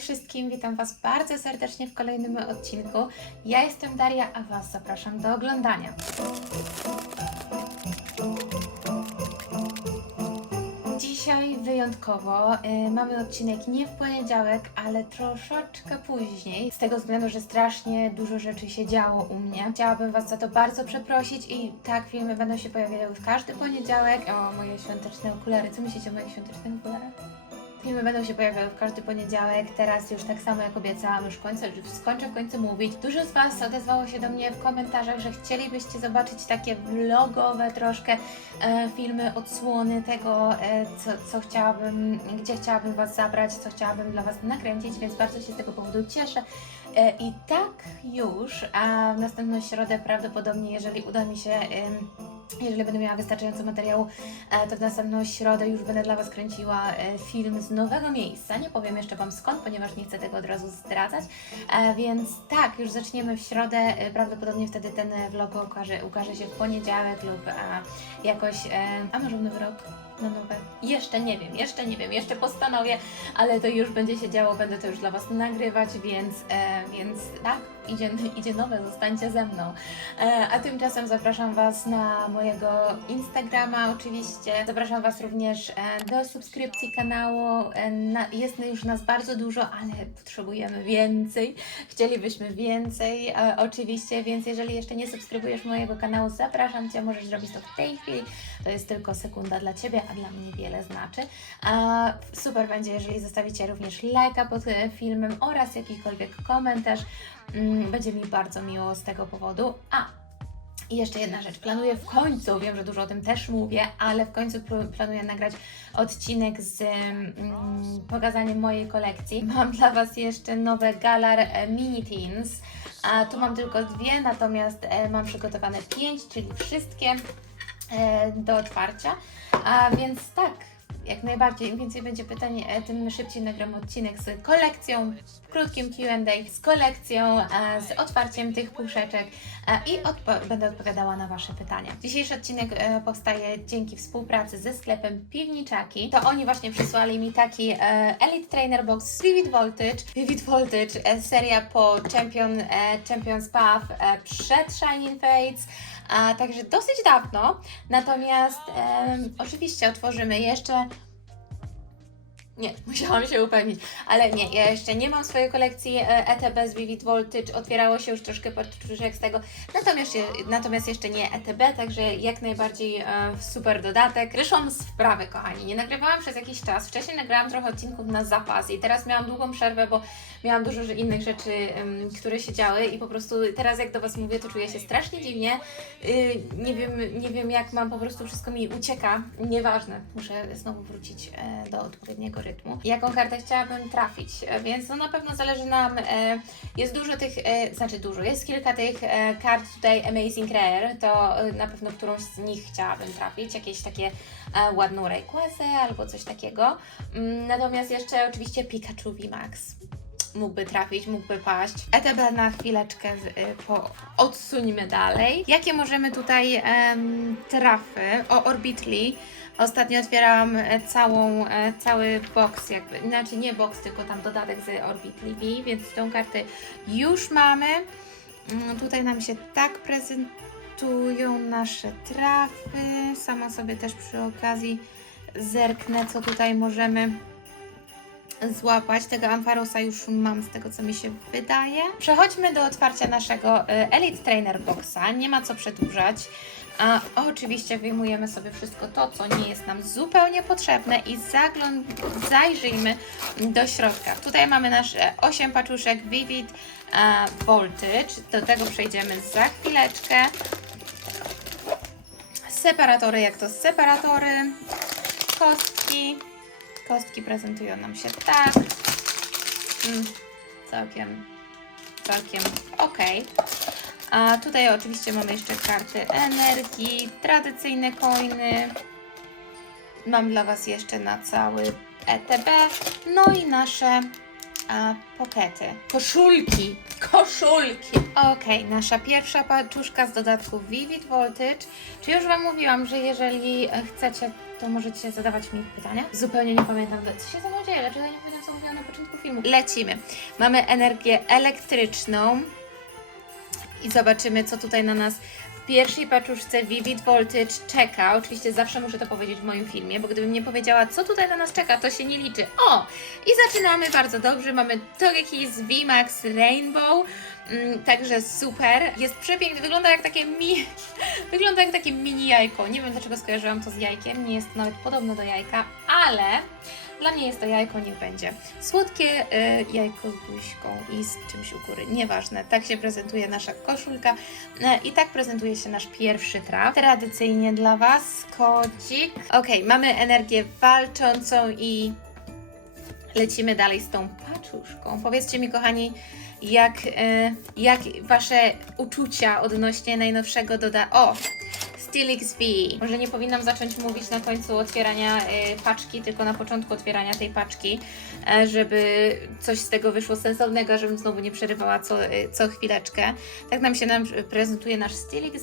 Wszystkim, witam Was bardzo serdecznie w kolejnym odcinku. Ja jestem Daria, a Was zapraszam do oglądania. Dzisiaj wyjątkowo y, mamy odcinek nie w poniedziałek, ale troszeczkę później. Z tego względu, że strasznie dużo rzeczy się działo u mnie. Chciałabym Was za to bardzo przeprosić i tak, filmy będą się pojawiały w każdy poniedziałek. O, moje świąteczne okulary. Co myślicie o moich świątecznych okularach? Filmy będą się pojawiały w każdy poniedziałek. Teraz już tak samo jak obiecałam, już kończę, skończę w końcu mówić. Dużo z Was odezwało się do mnie w komentarzach, że chcielibyście zobaczyć takie vlogowe troszkę e, filmy, odsłony tego, e, co, co chciałabym, gdzie chciałabym Was zabrać, co chciałabym dla Was nakręcić, więc bardzo się z tego powodu cieszę. E, I tak już, a w następną środę prawdopodobnie, jeżeli uda mi się... em, jeżeli będę miała wystarczająco materiału, e, to w następną środę już będę dla Was kręciła e, film z nowego miejsca. Nie powiem jeszcze Wam skąd, ponieważ nie chcę tego od razu zdradzać. E, Więc tak, już zaczniemy w środę. Prawdopodobnie wtedy ten vlog ukaże, ukaże się w poniedziałek lub jakoś, a może w nowy rok. Na nowe. Jeszcze nie wiem, jeszcze nie wiem, jeszcze postanowię, ale to już będzie się działo, będę to już dla Was nagrywać, więc, e, więc tak, idzie, idzie nowe, zostańcie ze mną. E, A tymczasem zapraszam Was na mojego Instagrama oczywiście. Zapraszam Was również e, do subskrypcji kanału. E, na- Jest już nas bardzo dużo, ale potrzebujemy więcej. Chcielibyśmy więcej, e, oczywiście, więc jeżeli jeszcze nie subskrybujesz mojego kanału, zapraszam Cię, możesz zrobić to w tej chwili. To jest tylko sekunda dla Ciebie, dla mnie wiele znaczy. A super będzie, jeżeli zostawicie również lajka pod e, filmem oraz jakikolwiek komentarz. Mm, Będzie mi bardzo miło z tego powodu. A, i jeszcze jedna rzecz. Planuję w końcu, wiem, że dużo o tym też mówię, ale w końcu pl- planuję nagrać odcinek z mm, pokazaniem mojej kolekcji. Mam dla Was jeszcze nowe Galar e, Mini Teens. A tu mam tylko dwie, natomiast e, mam przygotowane pięć, czyli wszystkie do otwarcia. A więc tak, jak najbardziej. Im więcej będzie pytań, e, tym szybciej nagram odcinek z kolekcją, krótkim QA, z kolekcją, e, z otwarciem tych puszeczek e, i odpo- będę odpowiadała na Wasze pytania. Dzisiejszy odcinek e, powstaje dzięki współpracy ze sklepem Piwniczaki. To oni właśnie przysłali mi taki e, Elite Trainer Box z Vivid Voltage. Vivid Voltage, e, seria po Champion, e, Champions Path e, przed Shining Fates. A, także dosyć dawno. Natomiast em, oczywiście otworzymy jeszcze. Nie, musiałam się upewnić, ale nie, ja jeszcze nie mam swojej kolekcji e, ETB z Vivid Voltage, otwierało się już troszkę paczuszek z tego, natomiast, natomiast jeszcze nie ETB, także jak najbardziej e, super dodatek. Wyszłam z wprawy, kochani, nie nagrywałam przez jakiś czas, wcześniej nagrałam trochę odcinków na zapas i teraz miałam długą przerwę, bo miałam dużo innych rzeczy, które się działy i po prostu teraz jak do Was mówię, to czuję się strasznie dziwnie, Y, nie wiem, nie wiem jak mam, po prostu wszystko mi ucieka. Nieważne, muszę znowu wrócić e, do odpowiedniego rytmu. Jaką kartę chciałabym trafić? E, Więc no na pewno zależy nam, e, jest dużo tych, e, znaczy dużo, jest kilka tych kart tutaj Amazing Rare, to na pewno którąś z nich chciałabym trafić, jakieś takie ładną Rayquazę albo coś takiego. Mm, Natomiast jeszcze oczywiście Pikachu VMAX mógłby trafić, mógłby paść. ETB na chwileczkę z, y, po, odsuńmy dalej. Jakie możemy tutaj em, trafy? O Orbitly. Ostatnio otwierałam e, całą, e, cały box, jakby, znaczy nie box, tylko tam dodatek z Orbitly V, więc tą kartę już mamy. Mm, Tutaj nam się tak prezentują nasze trafy. Sama sobie też przy okazji zerknę, co tutaj możemy złapać. Tego Ampharosa już mam z tego, co mi się wydaje. Przechodźmy do otwarcia naszego y, Elite Trainer Boxa. Nie ma co przedłużać. A oczywiście wyjmujemy sobie wszystko to, co nie jest nam zupełnie potrzebne i zajrzyjmy do środka. Tutaj mamy nasze 8 paczuszek Vivid e, Voltage. Do tego przejdziemy za chwileczkę. Separatory, jak to separatory. Kostki. Kostki prezentują nam się tak. Mm, całkiem, całkiem ok. A tutaj oczywiście mamy jeszcze karty energii, tradycyjne coiny. Mam dla Was jeszcze na cały ETB. No i nasze a, pokety. Koszulki! Koszulki! Okej, nasza pierwsza paczuszka z dodatku Vivid Voltage. Czy już Wam mówiłam, że jeżeli chcecie to możecie zadawać mi pytania. Zupełnie nie pamiętam, co się ze mną dzieje, dlaczego ja nie pamiętam, co mówiłam na początku filmu. Lecimy. Mamy energię elektryczną i zobaczymy, co tutaj na nas w pierwszej paczuszce Vivid Voltage czeka. Oczywiście zawsze muszę to powiedzieć w moim filmie, bo gdybym nie powiedziała, co tutaj na nas czeka, to się nie liczy. O! I zaczynamy bardzo dobrze. Mamy Toriki z VMAX Rainbow. Mm, także super. Jest przepiękny, wygląda jak takie mi... wygląda jak takie mini jajko. Nie wiem dlaczego skojarzyłam to z jajkiem, nie jest nawet podobne do jajka, ale dla mnie jest to jajko, niech będzie. Słodkie y, jajko z buźką i z czymś u góry, nieważne. Tak się prezentuje nasza koszulka e, i tak prezentuje się nasz pierwszy traf. Tradycyjnie dla Was kodzik. Ok, mamy energię walczącą i lecimy dalej z tą paczuszką. Powiedzcie mi, kochani, jak, e, jak Wasze uczucia odnośnie najnowszego doda... O! Steel V. Może nie powinnam zacząć mówić na końcu otwierania e, paczki, tylko na początku otwierania tej paczki, e, żeby coś z tego wyszło sensownego, żebym znowu nie przerywała co, co chwileczkę. Tak nam się nam prezentuje nasz Steel V.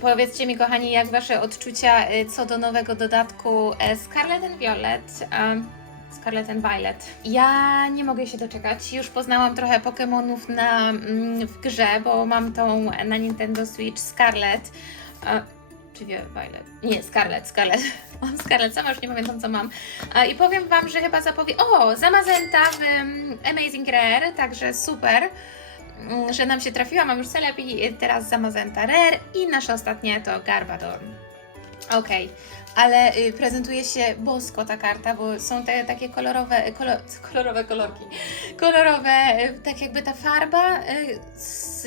Powiedzcie mi, kochani, jak Wasze odczucia co do nowego dodatku Scarlet and Violet. Scarlet and Violet. Ja nie mogę się doczekać. Już poznałam trochę Pokémonów na, mm, w grze, bo mam tą na Nintendo Switch Scarlet. E, czy wie Violet? Nie, Scarlet, Scarlet. Mam Scarlet, sama już nie pamiętam co mam. E, I powiem Wam, że chyba zapowie... O, Zamazenta w mm, Amazing Rare, także super. mm, Że nam się trafiła, mam już celeb i teraz Zamazenta Rare i nasze ostatnie to Garbador. Okej, ale y, prezentuje się bosko ta karta, bo są te takie kolorowe, kolo, kolorowe kolorki, kolorowe, y, tak jakby ta farba y, z,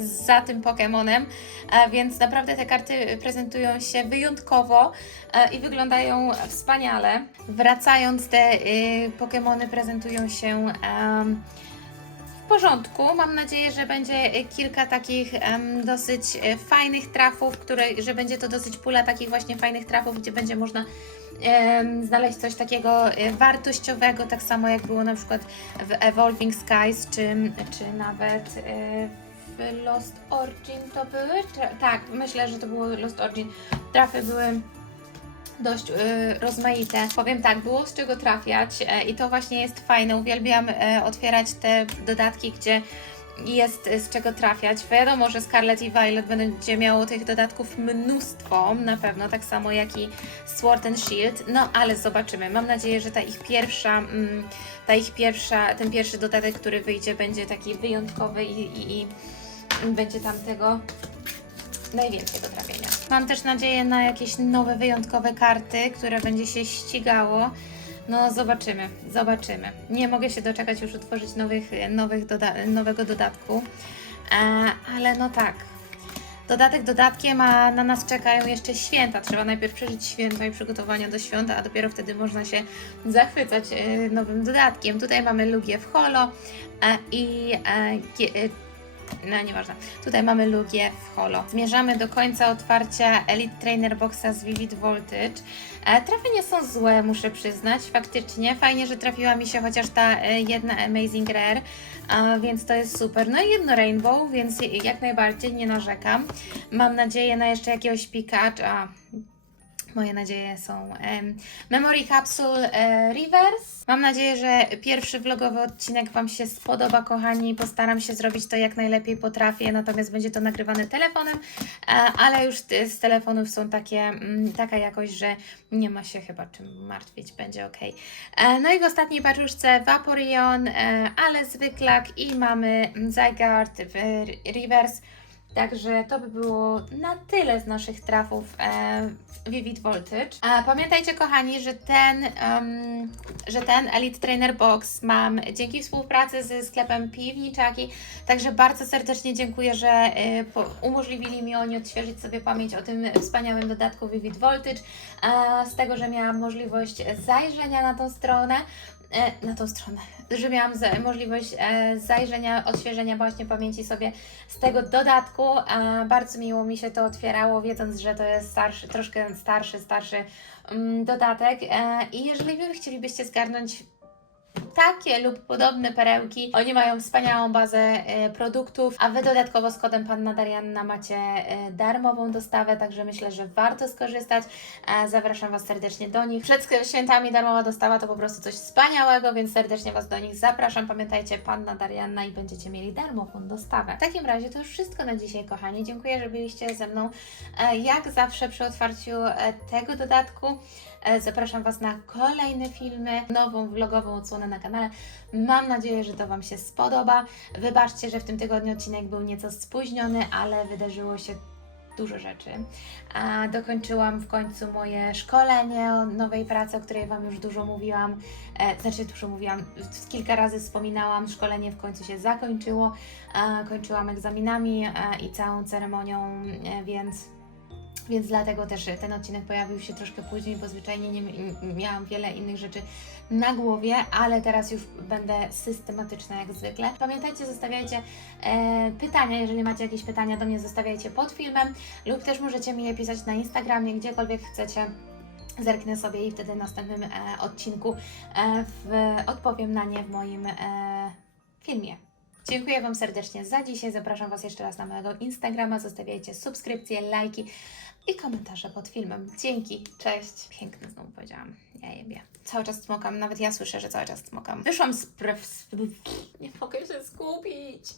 za tym Pokemonem, e, więc naprawdę te karty prezentują się wyjątkowo e, i wyglądają wspaniale. Wracając, te y, Pokemony prezentują się w porządku. Mam nadzieję, że będzie kilka takich dosyć e, fajnych trafów, które, że będzie to dosyć pula takich właśnie fajnych trafów, gdzie będzie można znaleźć coś takiego e, wartościowego, tak samo jak było na przykład w Evolving Skies, czy, czy nawet e, w Lost Origin to były? Tak, myślę, że to było Lost Origin. Trafy były dość y, rozmaite. Powiem tak, było z czego trafiać e, i to właśnie jest fajne. Uwielbiam e, otwierać te dodatki, gdzie jest z czego trafiać. Wiadomo, że Scarlet i Violet będzie miało tych dodatków mnóstwo, na pewno, tak samo jak i Sword and Shield, no ale zobaczymy. Mam nadzieję, że ta ich pierwsza, mm, ta ich pierwsza, ten pierwszy dodatek, który wyjdzie, będzie taki wyjątkowy i, i, i będzie tam tego najwięcej do trafienia. Mam też nadzieję na jakieś nowe, wyjątkowe karty, które będzie się ścigało. No, zobaczymy, zobaczymy. Nie mogę się doczekać już utworzyć nowych, nowych doda nowego dodatku. E, ale no tak. Dodatek dodatkiem, a na nas czekają jeszcze święta. Trzeba najpierw przeżyć święta i przygotowania do świąt, a dopiero wtedy można się zachwycać e, nowym dodatkiem. Tutaj mamy Lugię w holo e, i e, no nieważne. Tutaj mamy Lugię w holo. Zmierzamy do końca otwarcia Elite Trainer Boxa z Vivid Voltage. E, trafy nie są złe, muszę przyznać, faktycznie. Fajnie, że trafiła mi się chociaż ta e, jedna Amazing Rare, więc to jest super. No i jedno Rainbow, więc jak najbardziej nie narzekam. Mam nadzieję na jeszcze jakiegoś Pikachu. Moje nadzieje są em, Memory Capsule e, Reverse. Mam nadzieję, że pierwszy vlogowy odcinek Wam się spodoba, kochani. Postaram się zrobić to jak najlepiej potrafię, natomiast będzie to nagrywane telefonem, e, ale już z telefonów są takie, mm, taka jakość, że nie ma się chyba czym martwić, będzie ok. E, no i w ostatniej paczuszce Vaporeon, e, ale zwyklak i mamy Zygarde w Reverse. Także to by było na tyle z naszych trafów e, Vivid Voltage. A pamiętajcie, kochani, że ten, em, że ten Elite Trainer Box mam dzięki współpracy ze sklepem Piwniczaki. Także bardzo serdecznie dziękuję, że e, po, umożliwili mi oni odświeżyć sobie pamięć o tym wspaniałym dodatku Vivid Voltage. A z tego, że miałam możliwość zajrzenia na tą stronę e, na tą stronę, że miałam możliwość e, zajrzenia, odświeżenia właśnie pamięci sobie z tego dodatku. E, bardzo miło mi się to otwierało, wiedząc, że to jest starszy, troszkę starszy, starszy mm, dodatek. E, I jeżeli Wy chcielibyście zgarnąć takie lub podobne perełki. Oni mają wspaniałą bazę e, produktów, a Wy dodatkowo z kodem Panna Darianna macie e, darmową dostawę, także myślę, że warto skorzystać. E, Zapraszam Was serdecznie do nich. Przed świętami darmowa dostawa to po prostu coś wspaniałego, więc serdecznie Was do nich zapraszam. Pamiętajcie, Panna Darianna i będziecie mieli darmową dostawę. W takim razie to już wszystko na dzisiaj, kochani. Dziękuję, że byliście ze mną. Jak zawsze przy otwarciu tego dodatku zapraszam Was na kolejne filmy, nową vlogową odsłonę na kanale. Mam nadzieję, że to Wam się spodoba. Wybaczcie, że w tym tygodniu odcinek był nieco spóźniony, ale wydarzyło się dużo rzeczy. A dokończyłam w końcu moje szkolenie o nowej pracy, o której Wam już dużo mówiłam. E, znaczy, dużo mówiłam, kilka razy wspominałam. Szkolenie w końcu się zakończyło. E, kończyłam egzaminami e, i całą ceremonią, e, więc. Więc dlatego też ten odcinek pojawił się troszkę później, bo zwyczajnie nie miałam wiele innych rzeczy na głowie, ale teraz już będę systematyczna jak zwykle. Pamiętajcie, zostawiajcie e, pytania, jeżeli macie jakieś pytania do mnie, zostawiajcie pod filmem lub też możecie mi je pisać na Instagramie, gdziekolwiek chcecie. Zerknę sobie i wtedy w następnym e, odcinku e, w, odpowiem na nie w moim e, filmie. Dziękuję Wam serdecznie za dzisiaj. Zapraszam Was jeszcze raz na mojego Instagrama. Zostawiajcie subskrypcje, lajki i komentarze pod filmem. Dzięki, cześć. Piękne znowu powiedziałam. Ja jebie. Cały czas smokam, nawet ja słyszę, że cały czas smokam. Wyszłam z... pre- z... Nie mogę się skupić.